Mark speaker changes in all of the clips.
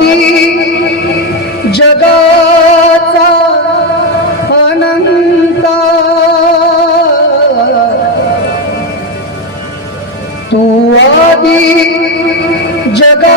Speaker 1: होती जगाचा अनंता तू आदी जगा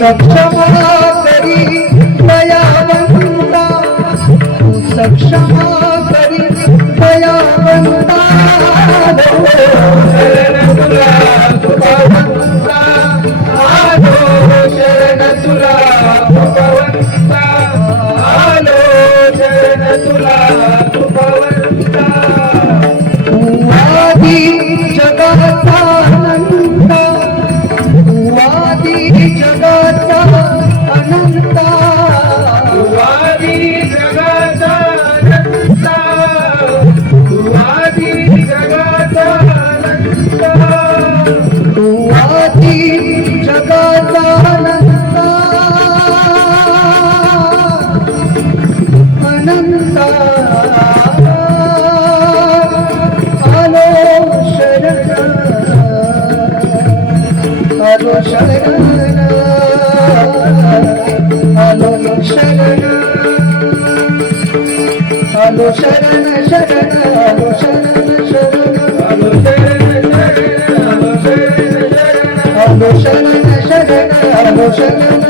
Speaker 1: सक्षमापरि दयावन्ता सक्षमापरि दयावन्ता तुला शरण
Speaker 2: शरण शरण शरण शरण शरण शरण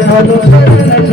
Speaker 1: Hallelujah.